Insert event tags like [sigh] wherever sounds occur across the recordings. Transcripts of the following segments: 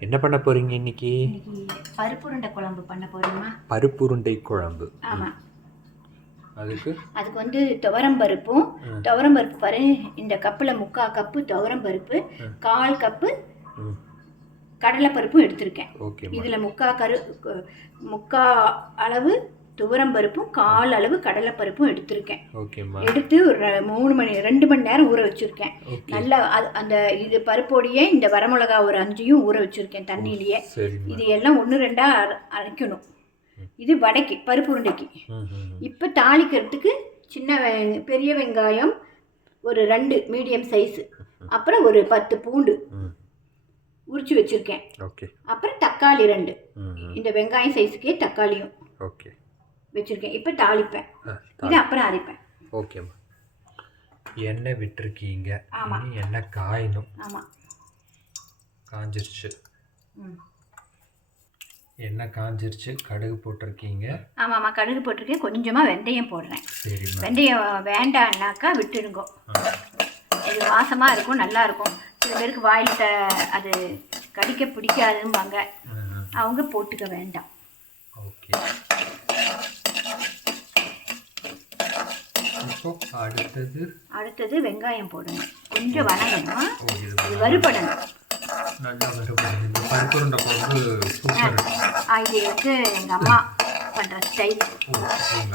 என்ன பண்ண போறீங்க இன்னைக்கு? பருப்பு உருண்டை குழம்பு பண்ண போறோமா பருப்புருண்டை குழம்பு. ஆமா. அதுக்கு? அதுக்கு வந்து துவரம் பருப்பும் துவரம் பருப்பு பாரு இந்த கப்பில் முக்கால் கப்பு துவரம் பருப்பு கால் கப்பு கடலைப்பருப்பும் எடுத்திருக்கேன். இதில் முக்கா கரு முக்கா அளவு துவரம் பருப்பும் கால் அளவு கடலைப்பருப்பும் எடுத்திருக்கேன். ஓகேம்மா. எடுத்து ஒரு மூணு மணி ரெண்டு மணி நேரம் ஊற வச்சுருக்கேன். நல்லா அது அந்த இது பருப்போடையே இந்த வரமிளகா ஒரு அஞ்சையும் ஊற வச்சுருக்கேன் தண்ணியிலேயே. இது எல்லாம் ஒன்று ரெண்டாக அர அரைக்கணும். இது வடைக்கு பருப்பு உருண்டைக்கு. இப்போ தாளிக்கிறதுக்கு சின்ன பெரிய வெங்காயம் ஒரு ரெண்டு மீடியம் சைஸு. அப்புறம் ஒரு பத்து பூண்டு உரிச்சு வச்சுருக்கேன். அப்புறம் தக்காளி ரெண்டு. இந்த வெங்காயம் சைஸுக்கே தக்காளியும். ஓகே. வச்சுருக்கேன். இப்போ தாளிப்பேன். இது அப்புறம் அரைப்பேன். ஓகேம்மா எண்ணெய் விட்டுருக்கீங்க? ஆமா. இனி எண்ணெய் காயணும்? ஆமாம் காஞ்சிருச்சு. ம். எண்ணெய் காஞ்சிருச்சு? கடுகு போட்டிருக்கீங்க. ஆமாம்மா கடுகு போட்டிருக்கேன். கொஞ்சமாக வெந்தயம் போடுறேன். சரிம்மா. வெந்தயம் வேண்டான்னாக்கா விட்டுடுங்கோ இது வாசமாக இருக்கும் நல்லா இருக்கும். சில பேருக்கு வாயில் அது கடிக்க பிடிக்காதும்பாங்க. அவங்க போட்டுக்க வேண்டாம். ஓகே அடுத்தது? அடுத்தது வெங்காயம் போடணும். கொஞ்சம் வணங்கணும். இது வறுபடணும். நல்லா வருபடுது இந்த பருப்புருண்டை குழம்பு சூப்பர். இது வந்து எங்கள் அம்மா பண்ணுற ஸ்டைல்.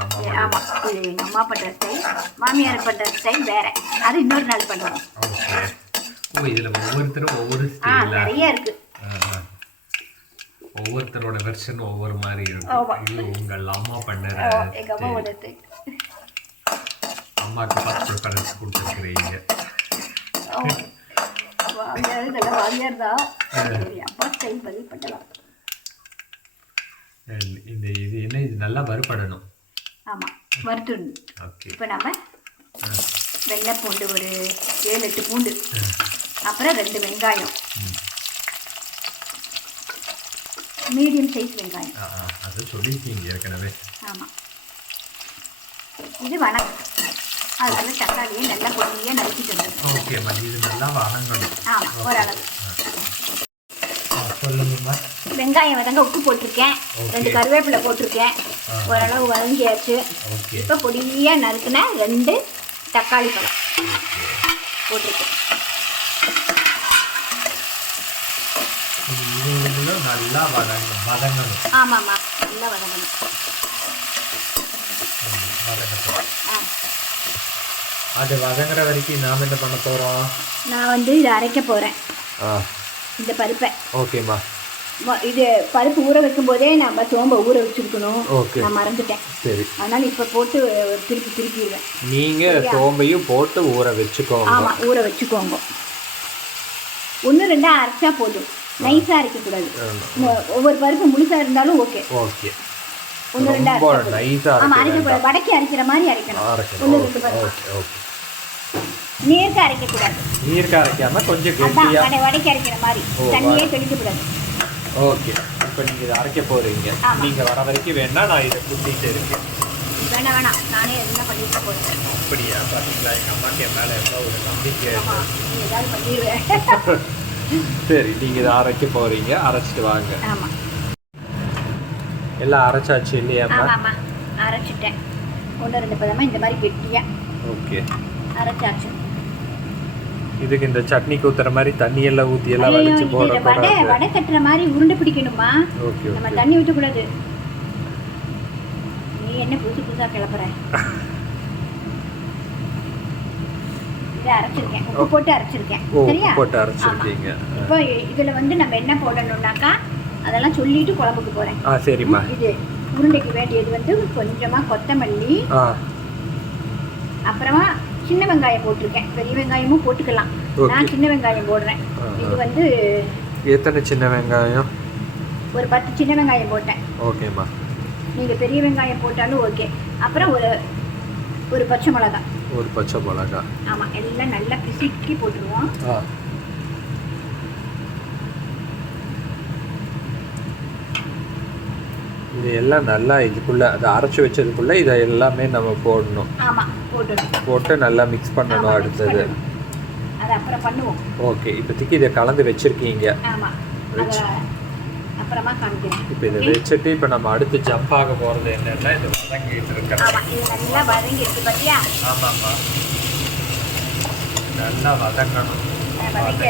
அம்மா ஆமாம் இது எங்கள் அம்மா பண்ணுற ஸ்டைல். மாமியார் பண்ணுற ஸ்டைல் வேறு. அது இன்னொரு நாள் பண்ணுவோம். ஓ இதில் ஒவ்வொருத்தரும் ஒவ்வொரு ஆ ஸ்டைலில் நிறைய இருக்குது ஒவ்வொருத்தரோட வெர்ஷன் ஒவ்வொரு மாதிரி. இருக்கும் இது உங்கள் அம்மா பண்ணுற எங்கள் ஸ்டைல் அம்மாவுக்கு ஃபஸ்ட் ப்ரிஃபரன்ஸ் கொடுத்துருக்குறீங்க இந்த இது என்ன இது நல்லா வறுபடணும். ஆமாம் வறுத்துடணும். ஓகே. இப்போ நம்ம வெள்ளை பூண்டு ஒரு ஏழு எட்டு பூண்டு. அப்புறம் ரெண்டு வெங்காயம். மீடியம் சைஸ் வெங்காயம். அது சொல்லியிருக்கீங்க ஏற்கனவே. ஆமாம் இது வணக்கம். அதனால தக்காளியை நல்லா பொடியாக நறுக்கிட்டு வந்துடும் ஓகேம்மா இது நல்லா வணங்கணும் ஆமாம் ஓரளவு. சொல்லுங்கம்மா. வெங்காயம் வதங்க உப்பு போட்டிருக்கேன். ரெண்டு கருவேப்பிலை போட்டிருக்கேன். ஓரளவு வதங்கியாச்சு. ஓகே. இப்போ பொடியாக நறுக்குன ரெண்டு தக்காளி பழம் போட்டிருக்கேன். நல்லா வதங்க வதங்கணும். ஆமாம்மா நல்லா வதங்கணும். வதங்கட்டும். ஆ. அது வதங்குற வரைக்கும் நாம் என்ன பண்ண போகிறோம் நான் வந்து இதை அரைக்க போகிறேன் ஆ. இந்த பருப்பை. ஓகேம்மா. ம- இது பருப்பு ஊற வைக்கும் போதே நம்ம சோம்பை ஊற வச்சிருக்கணும். ஓகே. நான் மறந்துட்டேன். சரி. அதனால இப்போ போட்டு திருப்பி திருப்பிடுவேன். நீங்கள் சோம்பையும் போட்டு ஊற வச்சுக்கோங்க. ஆமாம் ஊற வச்சுக்கோங்க. ஒன்று ரெண்டா அரைச்சா போதும். நைஸாக அரைக்கக்கூடாது. மு- ஒவ்வொரு பருப்பு முழுசாக இருந்தாலும் ஓகே. ஓகே. ஒன்று ரெண்டா ரொம்ப நைஸாக ஆமாம் அரைக்கக்கூடாது. வடக்கி அரைக்கிற மாதிரி அரைக்கணும். அரைக்கணும். ஒன்று ரெண்டு பருப்பு. Okay okay. நேர்க்க அரைக்கக்கூடாது. நீர் அரைக்காம கொஞ்சம் அதான் கெட்டியாக வடை வடைக்கு அரைக்கிற மாதிரி. தண்ணியே தெளிக்கக்கூடாது. ஓகே. இப்போ நீங்கள் இதை அரைக்க போகிறீங்க ஆமா. நீங்கள் வர வரைக்கும் வேணா நான் இதை குத்திட்டு இருக்கேன். வேணாம் வேணாம் நானே என்ன பண்ணிட்டு போகிறேன் அப்படியா? பார்த்தீங்களா எங்கள் அம்மாக்கு என் மேலே எவ்வளோ ஒரு நம்பிக்கை ஏதாவது பண்ணிடுவேன் [laughs] சரி நீங்கள் இதை அரைக்க போகிறீங்க அரைச்சிட்டு வாங்க. ஆமாம் எல்லாம் அரைச்சாச்சு இல்லையாம்மா ஆமாம் அரைச்சிட்டேன். ஒன்று ரெண்டு பதமாக இந்த மாதிரி கெட்டியாக ஓகே. அரைச்சாச்சு. இதுக்கு இந்த சட்னிக்கு ஊற்றுற மாதிரி தண்ணி எல்லாம் ஊற்றி எல்லாம் வடை வடை கட்டுற மாதிரி உருண்டை பிடிக்கணுமா? ஓகே நம்ம தண்ணி ஊற்றக்கூடாது நீ என்ன புதுசு புதுசாக கிளப்புற? இதை அரைச்சிருக்கேன். உப்பு போட்டு அரைச்சிருக்கேன். சரியா? போட்டு அரைச்சிருக்கீங்க. இப்போ இதில் வந்து நம்ம என்ன போடணும்னாக்கா அதெல்லாம் சொல்லிட்டு குழம்புக்கு ஆ சரிம்மா. இது உருண்டைக்கு வேண்டியது வந்து கொஞ்சமாக கொத்தமல்லி அப்புறமா சின்ன வெங்காயம் போட்டிருக்கேன். பெரிய வெங்காயமும் போட்டுக்கலாம். நான் சின்ன வெங்காயம் போடுறேன். இது வந்து எத்தனை சின்ன வெங்காயம்? ஒரு பத்து சின்ன வெங்காயம் போட்டேன். ஓகேம்மா நீங்கள் பெரிய வெங்காயம் போட்டாலும் ஓகே அப்புறம் ஒரு ஒரு பச்சை மிளகாய் ஒரு பச்சை மிளகா. ஆமாம் எல்லாம் நல்லா பிசுக்கி போட்டுருவோம். இது எல்லாம் நல்லா இதுக்குள்ள அதை அரைச்சி வச்சதுக்குள்ள இதை எல்லாமே நம்ம போடணும். ஆமாம் போட்டு நல்லா மிக்ஸ் பண்ணணும் அடுத்தது. பண்ணணும். ஓகே இப்போதைக்கு இதை கலந்து வச்சிருக்கீங்க. ஆமாம் இப்போ இதை வச்சுட்டு இப்போ நம்ம அடுத்து ஜம்ப் ஆக போகிறது என்னன்னா இது வதங்கிட்டு இருக்கிறது. ஆமா இது நல்லா வதங்கணும். ஓகே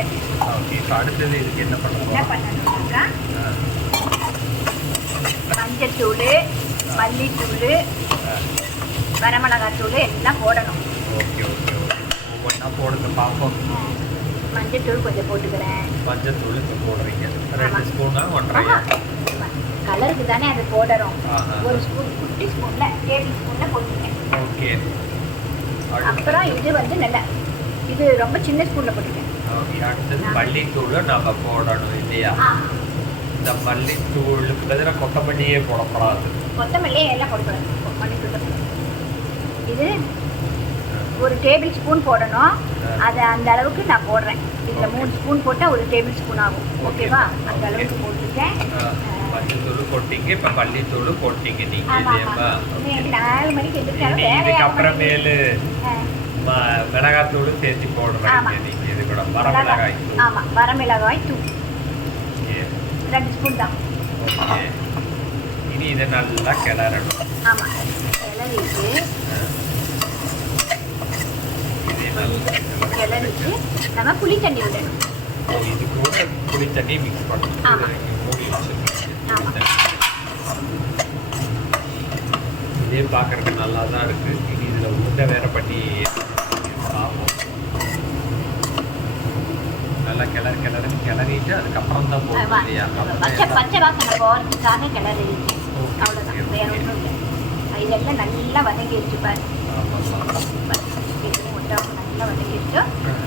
இப்போ அடுத்தது இதுக்கு என்ன பண்ண என்ன போகிறோம் பண்ணணும்னாக்கா மஞ்சத்தூள் மல்லித்தூள் வரமிளகாத்தூள் எல்லாம் போடணும். Okay okay okay. ஒவ்வொன்றா போடுங்க பார்ப்போம். மஞ்சத்தூள் கொஞ்சம் போட்டுக்கிறேன். மஞ்சத்தூள் போடுறீங்க. ரெண்டு. ஸ்பூனா ஒன்றரையா கலருக்கு தானே அது போடுறோம். ஒரு ஸ்பூன் குட்டி ஸ்பூனில் டேபிள் ஸ்பூனில் போட்டுருக்கேன் ஓகே. அப்புறம் இது வந்து நல்ல இது ரொம்ப சின்ன ஸ்பூனில் போட்டுருக்கேன் ஓகே அடுத்தது மல்லித்தூள் நம்ம போடணும் இல்லையா? இந்த மல்லித்தூளுக்கு பதிலாக கொத்தமல்லியே போடப்படாது கொத்தமல்லி எல்லாம் போட்டுக்கிறேன் மல்லித்தூள். இது ஒரு டேபிள் ஸ்பூன் போடணும். அது அந்த அளவுக்கு நான் போடுறேன். இதில் மூணு ஸ்பூன் போட்டால் ஒரு டேபிள் ஸ்பூன் ஆகும். ஓகேவா? அந்த அளவுக்கு போட்டுருக்கேன் மஞ்சத்தூள் போட்டீங்க. இப்போ மல்லித்தூள் போட்டீங்க நீங்க. ஆமா இல்லையாம்மா? ஆமா இன்னைக்கு நாலு மணிக்கு வேலையாக இதுக்கப்புறமேலு மிளகாத்தூள் சேர்த்து ஆமா. போடுறீங்க நீங்க இது கூட வரமிளகாய் தூள். ஆமா வரமிளகாய் தூள். ரெண்டு ஸ்பூன் தான். இனி இதை நல்லா கிளறணும். ஆமா. கிளறிட்டு கிளறிட்டு நம்ம புளி தண்ணி விடணும். இது கூட புளி தண்ணி மிக்ஸ் பண்ணணும். மூடி. இதே பார்க்கறதுக்கு நல்லா தான் இருக்கு. இனி இதில் உருண்டை வேற பண்ணி பார்ப்போம் நல்லா கிளற கிளறுன்னு கிளறிட்டு அதுக்கப்புறம் தான் போகணும் ஆமா. இல்லையா? பச்சை பச்சை வாசனை போகிறதுக்காக கிளறி Okay, அவ்வளோதான் okay, வேற okay. ஒன்றும் இல்லை. இதெல்லாம் நல்லா நல்லா வதங்கிடுச்சு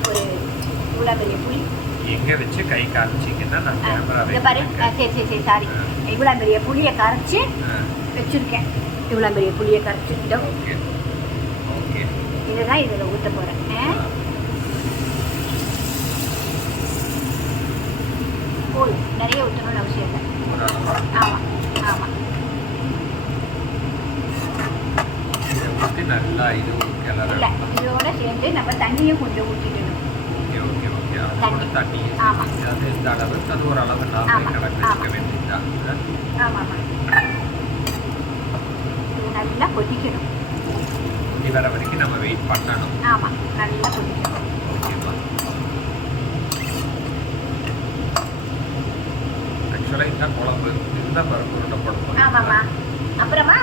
ஒரு இவ்வளோ பெரிய புளி. எங்க வச்சு கை காமிச்சீங்கன்னா நான் பாரு. சரி சரி சரி சாரி இவ்வளோ பெரிய புளியை கரைச்சி வச்சுருக்கேன். இவ்வளோ பெரிய புளியை கரைச்சி. இதோ. ஓகே. ஓகே. இதுதான் இதில் ஊற்ற போகிறேன் போதும் நிறைய ஊற்றணும்னு அவசியம் இல்லை. ஆமாம் ஆமாம் இல்லை இதோட சேர்ந்து நம்ம தண்ணியும் கொஞ்சம் ஊற்றிடணும். ஆமாம் ஆமாம் நல்லா கொதிக்கணும். வர வரைக்கும் நம்ம வெயிட் பண்ணணும். ஆமாம் நல்லா கொதிக்கணும். இதுதான் குழம்பு. இதுதான் பருப்பு உருண்டை ஆமாம்மா. அப்புறமா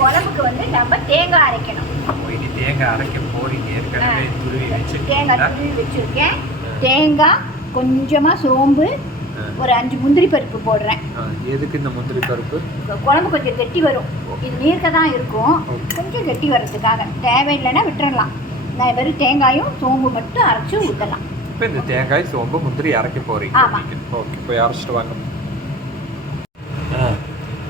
குழம்புக்கு வந்து நம்ம தேங்காய் அரைக்கணும். இனி தேங்காய் அரைக்க போறீங்க. ஏற்கனவே துருவி தேங்காய் வச்சுட்டீங்களா துருவி வச்சுருக்கேன். தேங்காய் கொஞ்சமாக சோம்பு. ஒரு அஞ்சு முந்திரி பருப்பு போடுறேன். எதுக்கு இந்த முந்திரி பருப்பு? குழம்பு கொஞ்சம் கெட்டி வரும். இது நீர்க்க தான் இருக்கும். கொஞ்சம் கெட்டி வர்றதுக்காக. தேவையில்லைன்னா விட்டுறலாம். நான் வெறும் தேங்காயும் சோம்பு மட்டும் அரைச்சி ஊற்றலாம் இப்போ இந்த தேங்காய் சோம்பு முந்திரி அரைக்க போறீங்க. ஆமா. ஓகே. போய் அரைச்சிட்டு வாங்க.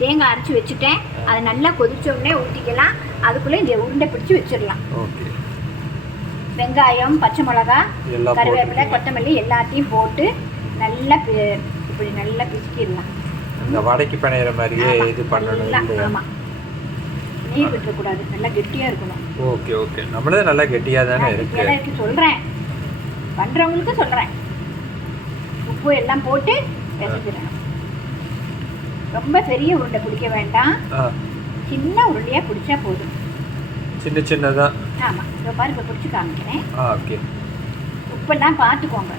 தேங்காய் அரைச்சி வச்சுட்டேன். அதை நல்லா கொதிச்ச உடனே ஊற்றிக்கலாம் அதுக்குள்ளே இந்த உருண்டை பிடிச்சி வச்சிடலாம். ஓகே. வெங்காயம் பச்சை மிளகா கருவேப்பிலை. கொத்தமல்லி எல்லாத்தையும் போட்டு நல்லா இப்படி நல்லா பிசுக்கிடலாம். இந்த வடைக்கு பிணையிற மாதிரியே. இது பண்ணணும் நல்லா, இல்லையா? ஆமா. நீர் விட்டுறக்கூடாது. நல்லா கெட்டியாக இருக்கணும். Okay okay. நம்மளே நல்லா கெட்டியாக தானே இருக்கு. எனக்கு சொல்கிறேன் பண்ணுறவங்களுக்கு சொல்கிறேன் உப்பு எல்லாம் போட்டு பிசைச்சிடணும் ரொம்ப பெரிய உருண்டை பிடிக்க வேண்டாம். சின்ன உருண்டையாக பிடிச்சா போதும். சின்ன சின்னதாக ஆமாம் இதோ பாரு இப்போ பிடிச்சி காமிக்கிறேன். ஓகே. உப்பெல்லாம் பார்த்துக்கோங்க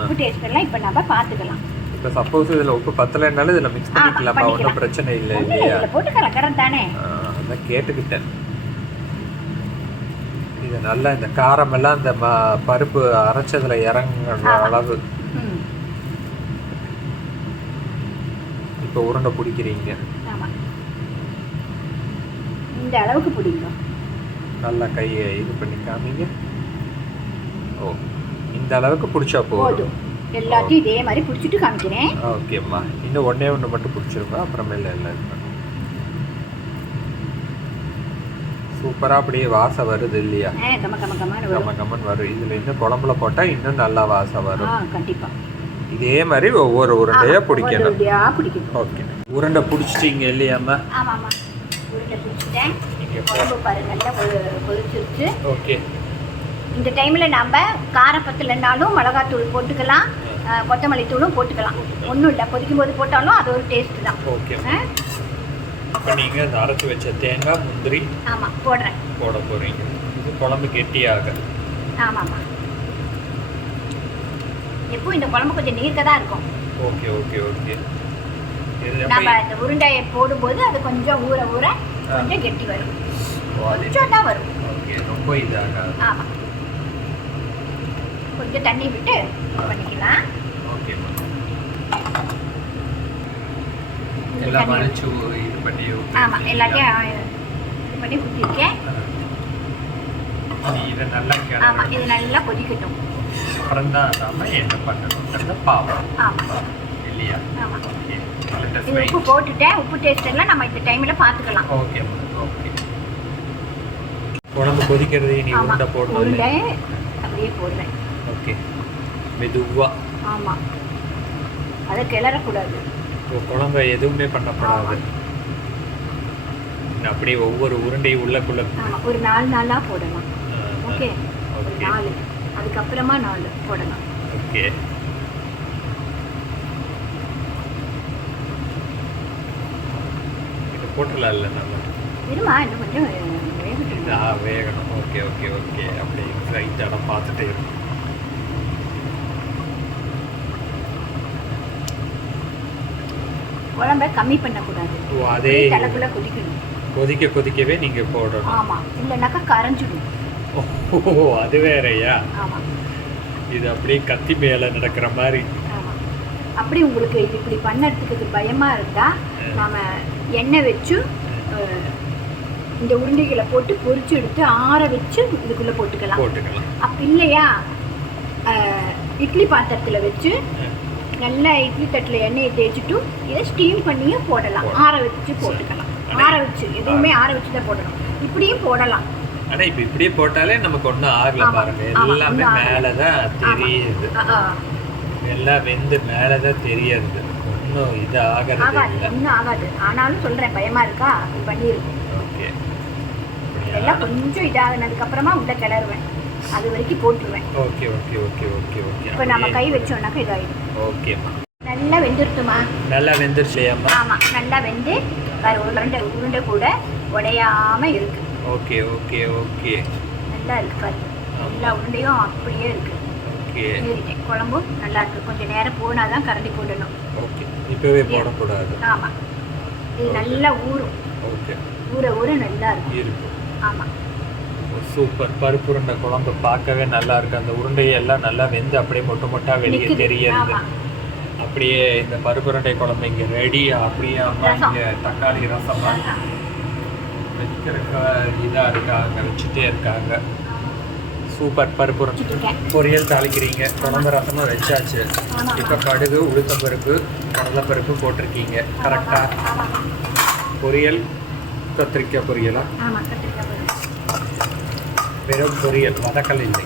உப்பு டேஸ்ட் எல்லாம் இப்போ நம்ம பார்த்துக்கலாம் இப்போ சப்போஸ் இதில் உப்பு பத்தலைன்னாலும் இதில் மிக்ஸ் ஆமா, பண்ணிக்கலாமா. ஒன்றும். பிரச்சனை இல்லை இல்லையா? போட்டு கலக்கிறேன் தானே. அதான் கேட்டுக்கிட்டேன். இது நல்லா இந்த காரமெல்லாம் இந்த பருப்பு அரைச்சதுல இறங்குற ஆமா. அளவு ம் இப்போ உருண்டை பிடிக்கிறீங்க. ஆமாம் இந்த அளவுக்கு பிடிக்கும். நல்லா கையை இது பண்ணி காமிங்க. ஓ இந்த அளவுக்கு பிடிச்சா போதும். எல்லாத்தையும் இதே மாதிரி பிடிச்சிட்டு காமிக்கிறேன். ஓகேம்மா. இன்னும் ஒன்றே ஒன்று மட்டும் பிடிச்சிருங்க. அப்புறமேல எல்லாம் இது பண்ணுங்க. சூப்பராக அப்படியே வாசம் வருது இல்லையா? கம்ம கம்மன் வரும். இதில் இன்னும் குழம்புல போட்டால் இன்னும் நல்லா வாசம் வரும். கண்டிப்பாக இதே மாதிரி ஒவ்வொரு உருண்டையாக பிடிக்கணும். ஓகே. உருண்டை பிடிச்சிட்டீங்க இல்லையாம்மா ஓகே. இந்த டைமில் நம்ம காரம் பத்தலைன்னாலும் மிளகாத்தூள் போட்டுக்கலாம் கொத்தமல்லி தூளும் போட்டுக்கலாம். ஒன்றும் இல்லை கொதிக்கும் போது போட்டாலும் அது ஒரு டேஸ்ட் தான். ஓகே? இப்போ நீங்கள் இந்த அரைச்சி வச்ச தேங்காய் முந்திரி ஆமாம் போடுறேன். போட போகிறீங்க இது குழம்பு கெட்டியாக. ஆமாம்மா. எப்போ இந்த குழம்பு கொஞ்சம் நீர்க்க தான் இருக்கும். Okay okay okay. நம்ம இந்த உருண்டையை போடும்போது அது கொஞ்சம் ஊற ஊற கொஞ்சம் கெட்டி வரும். கொஞ்சம் தான் வரும். ஓகே ரொம்ப இதாகாது ஆமாம் கொஞ்சம் தண்ணி விட்டு பண்ணிக்கலாம். எல்லாம் இது பண்ணி ஊத்தி ஆமாம் எல்லாத்தையும் இது பண்ணி ஊற்றிருக்கேன் நீ இதை நல்லா ஆமாம் இது நல்லா கொதிக்கட்டும். அப்புறம் தான் நாம என்ன பண்ணணுங்கிறத பார்ப்போம் இல்லையா ஓகே உப்பு போட்டுட்டேன் உப்பு டேஸ்ட் எல்லாம் நம்ம இந்த டைமில் பார்த்துக்கலாம் ஓகேம்மா ஓகே குழம்பு கொதிக்கிறது நீ உருண்டை போடணும் உருண்டை அப்படியே போடுறேன் ஓகே மெதுவா ஆமாம் அதை கிளறக்கூடாது இப்போ குழம்ப எதுவுமே பண்ணக்கூடாது அப்படியே ஒவ்வொரு உருண்டையும் உள்ளக்குள்ள ஒரு நாலு நாளாக போடலாம். ஓகே ஓகே நாலு அதுக்கப்புறமா நாலு போடலாம். ஓகே. போட்டுடலாம் இல்லை நம்ம? இருமா இன்னும் கொஞ்சம் வேகணும். Okay okay okay. அப்படி ரைட் இடம் பார்த்துட்டே இருக்கும் குழம்ப கம்மி பண்ணக்கூடாது. அதே கொதிக்கணும். கொதிக்க கொதிக்கவே நீங்க போடணும். ஆமாம் இல்லைனாக்கா கரைஞ்சிடும். ஓ அது வேறயா? இது அப்படியே கத்தி மேல நடக்கிற மாதிரி. அப்படி உங்களுக்கு இப்படி பண்ணறதுக்கு இது பயமாக இருந்தால் நாம எண்ணெய் வச்சு இந்த உருண்டைகளை போட்டு பொரிச்சு எடுத்து ஆற வச்சு இதுக்குள்ளே போட்டுக்கலாம். போட்டுக்கலாம். அப்படி இல்லையா? இட்லி பாத்திரத்தில் வச்சு நல்லா இட்லி தட்டில் எண்ணெயை தேய்ச்சிட்டு இதை ஸ்டீம் பண்ணியும் போடலாம். போடலாம். ஆற வச்சு போட்டுக்கலாம். ஆற வச்சு எதுவுமே ஆற வச்சு தான் போடணும். இப்படியும் போடலாம். ஆனா இப்ப இப்படியே போட்டாலே நமக்கு ஒண்ணும் ஆகல ஆமா, பாருங்க. ஆமா, எல்லாமே இன்னும். மேலதான் தெரியுது. எல்லாம் வெந்து மேலதான் தெரியறது ஒன்றும் இது ஆகாது ஒன்றும் ஆகாது. ஆனாலும் சொல்கிறேன் பயமாக இருக்கா? பண்ணியிருக்கோம் ஓகே. இதெல்லாம் கொஞ்சம் இதாகினதுக்கு அப்புறமா உள்ள கிளறுவேன். அது வரைக்கும் போட்டுருவேன். Okay okay okay okay okay. இப்போ நம்ம கை வச்சோம்னாக்கா இதாகிடும் ஓகேம்மா. நல்லா வெந்துருட்டுமா? நல்லா வெந்துருச்சுலையாம்மா? ஆமாம் நல்லா வெந்து வேறு உருண்டை உருண்டை கூட உடையாம இருக்கு. ஓகே ஓகே ஓகே நல்லா இருக்கு. பாரு எல்லா உருண்டையும் அப்படியே இருக்கு. ஓகே குழம்பும் நல்லா இருக்கு. கொஞ்சம் நேரம் போனால் தான் கரண்டி போடணும். ஓகே இப்பவே போடக்கூடாது. ஆமாம் இது நல்லா ஊறும். ஓகே ஊற ஊற நல்லா இருக்கும். இருக்கும் ஆமாம் சூப்பர் பருப்பு உருண்டை குழம்பு பார்க்கவே நல்லா இருக்கு. அந்த உருண்டையெல்லாம் நல்லா வெந்து அப்படியே மொட்டை மொட்டா வெளியே. தெரியறது. ஆமா. அப்படியே இந்த பருப்பு உருண்டை குழம்பு இங்க ரெடி அப்படியே அம்மா. இங்க தக்காளி ரசம். வைக்கிறக்க இதா இருக்காங்க வச்சுட்டே இருக்காங்க. சூப்பர் பருப்பு பொரியல் தாளிக்கிறீங்க. குழம்பு ரசமும் வச்சாச்சு. இப்போ கடுகு உளுத்தம் பருப்பு கடலைப்பருப்பு போட்டிருக்கீங்க. கரெக்டா ஆமாம் பொரியல் கத்திரிக்காய் பொரியலா? வெறும் பொரியல் வதக்கல் இல்லை.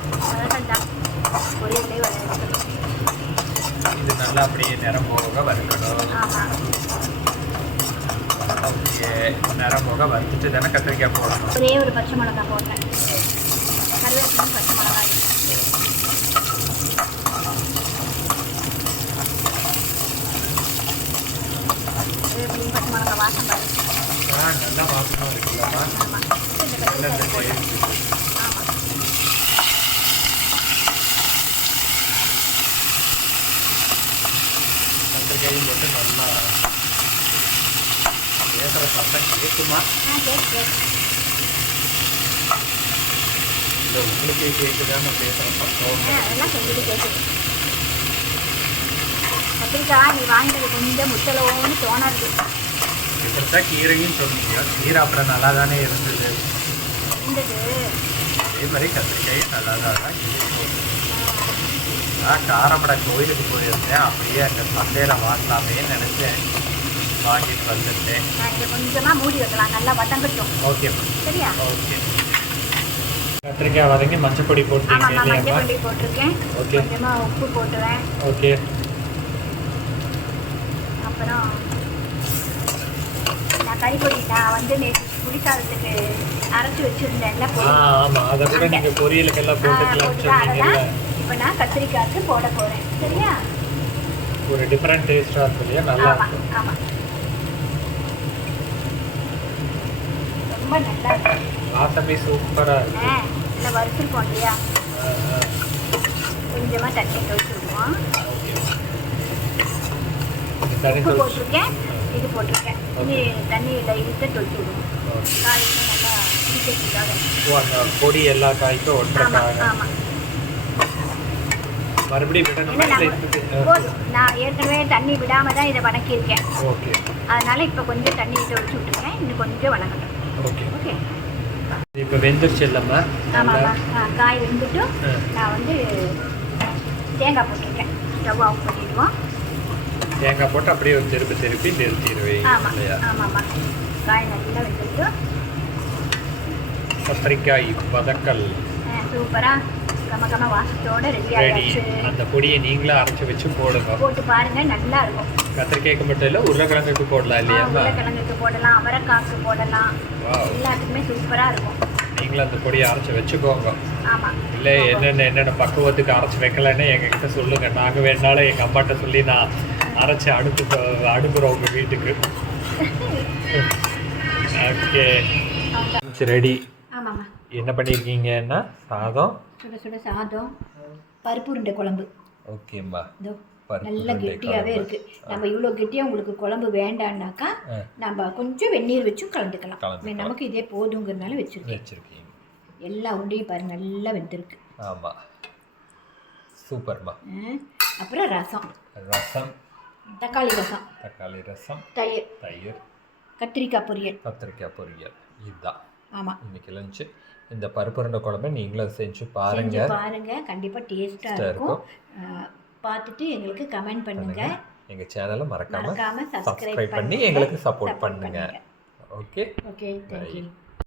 இது நல்லா அப்படியே நிறம் போக வறுக்கணும் நிறம் போக வறுத்துட்டு தானே கத்திரிக்காய் போடணும். ஒரே ஒரு பச்சை மிளகாய் போட்டேன். கருவேப்பிலையும் பச்சை மிளகாய் கருவேப்பிலையும் பச்சை மிளகாய் வாசம் பாரு ஆ நல்லா வாசமாக இருக்குல்லம்மா ஆமாம் இந்த நல்லா கத்திரிக்காய் போட்டேன் taste. ஆமாம் கத்திரிக்காயும் போட்டு நல்லா பேசுகிற சத்தம் கேட்குமா இல்லை உங்களுக்கே கேட்குதான்னு பேசுகிற சத்தம் ஆ அதெல்லாம் செஞ்சுட்டு கேட்குது கத்திரிக்காய் நீ வாங்கினது கொஞ்சம் முத்தலோன்னு தோணாது இப்படித்தான் கீரையும் சொன்னீங்க கீரை அப்புறம் நல்லா தானே இருந்தது அதே மாதிரி கத்திரிக்காயும் நல்லா தான் நான் காரமடை கோயிலுக்கு போயிருந்தேன் அப்படியே அந்த சந்தையில் வாங்கலாமேன்னு நினச்சேன் இதை கொஞ்சமாக மூடி வைக்கலாம். நல்லா வதங்கட்டும். ஓகே சரியா? ஓகே கத்திரிக்காய் வதங்கி மஞ்சப்பொடி போட்டீங்க ஆமாம் நான் மஞ்சள் இல்லையாம்மா பொடி போட்டிருக்கேன். Okay. கொஞ்சமாக உப்பு போட்டுவேன் ஓகே அப்புறம் நான் கறிப்பொடி நான் வந்து நேற்று புளிசாதத்துக்கு அரைச்சி வச்சுருந்தேன்ல ஆமாம் அதை கூட நீங்கள் பொரியலுக்கெல்லாம் ஆ, போட்டுக்கலாம்னு போட்டுதான் சொன்னீங்கல்ல. அதெல்லாம் இப்போ நான் கத்திரிக்காய்க்கு போட போகிறேன் சரியா? ஒரு டிஃப்ரெண்ட் டேஸ்டாக இருக்கும் இல்லையா? நல்லா இருக்கும். ஆமாம் ரொம்ப நல்லா வாசமே சூப்பராக இருக்கு. ஆ இல்லை வறுத்துருக்கோம் இல்லையா. கொஞ்சமாக தண்ணி தொழிச்சு விடுவோம். ஓகே இந்த தண்ணி உப்பு போட்டிருக்கேன். இது போட்டிருக்கேன். இனி தண்ணி லைட்டாக தொழிச்சு விடுவோம். காலையில் நல்லா குடிக்கிறதுக்காக பொடி எல்லா காய்க்கும் ஆமாம் மறுபடியும் நான் ஏற்கனவே தண்ணி விடாமல் தான் இதை வணக்கியிருக்கேன். அதனால இப்போ கொஞ்சம் தண்ணி தொழிச்சு விட்டுருக்கேன். இன்னும் கொஞ்சம் வணக்கட்டும் ஓகே ஓகே இப்போ வெந்துருச்சு இல்லைம்மா? ஆமாம்மா. காய் வெந்துட்டு. நான் வந்து தேங்காய் போட்டிருக்கேன். ஸ்டவ் ஆஃப் பண்ணிடுவோம். தேங்காய் போட்டு அப்படியே ஒரு திருப்பி திருப்பி நிறுத்திடுவேன். ஆமாம் ஆமாம்மா. காய் நல்லா வெந்துட்டு. கத்திரிக்காய் வதக்கல். சூப்பராக கம வாசத்தோட ரெடி அந்த பொடியை நீங்களே அரைச்சி வச்சு போடுங்க. போட்டு பாருங்க நல்லா இருக்கும். கத்திரிக்காய்க்கு மட்டும் இல்லை உருளைக்கிழங்குக்கு போடலாம் ஆ, இல்லையாம்மா உருளைக்கிழங்குக்கு போடலாம் அவரைக்காக்கு போடலாம். வாவ் எல்லாத்துக்குமே சூப்பராக இருக்கும். நீங்களும் அந்த பொடியை அரைச்சி வச்சுக்கோங்க. இல்லை என்னென்ன என்னென்ன பக்குவத்துக்கு அரைச்சி வைக்கலன்னு எங்ககிட்ட சொல்லுங்க. நாங்கள் வேணாலும் எங்கள் அம்மாட்ட சொல்லி நான் அரைச்சி அனுப்பு அனுப்புகிறோம் உங்கள் வீட்டுக்கு. [laughs] ஓகே ரெடி என்ன பண்ணியிருக்கீங்கன்னா சாதம் சுட சுட சாதம் பருப்பு உருண்டை குழம்பு. ஓகேம்மா நல்ல கெட்டியாகவே. இருக்குது நம்ம இவ்வளோ கெட்டியாக உங்களுக்கு குழம்பு வேண்டான்னாக்கா. நம்ம கொஞ்சம் வெந்நீர் வச்சும் கலந்துக்கலாம். நமக்கு இதே போதுங்கிறதுனால வச்சுருக்கேன். வச்சுருக்கீங்க. எல்லா உருண்டையும் பாருங்க நல்லா வெந்திருக்கு. ஆமாம் சூப்பர்மா அப்புறம் ரசம். ரசம். தக்காளி ரசம். தக்காளி ரசம். தயிர். தயிர். கத்திரிக்காய் பொரியல். கத்திரிக்காய் பொரியல். இதுதான். ஆமாம் இன்னைக்கு லஞ்சு இந்த பருப்புருண்டை குழம்பு நீங்களும் செஞ்சு பாருங்க. பாருங்க. கண்டிப்பாக டேஸ்ட்டாக இருக்கும். பார்த்துட்டு எங்களுக்கு கமெண்ட் பண்ணுங்க. எங்கள் சேனலை மறக்காம சப்ஸ்கிரைப் பண்ணி எங்களுக்கு சப்போர்ட் பண்ணுங்க. Okay okay thank you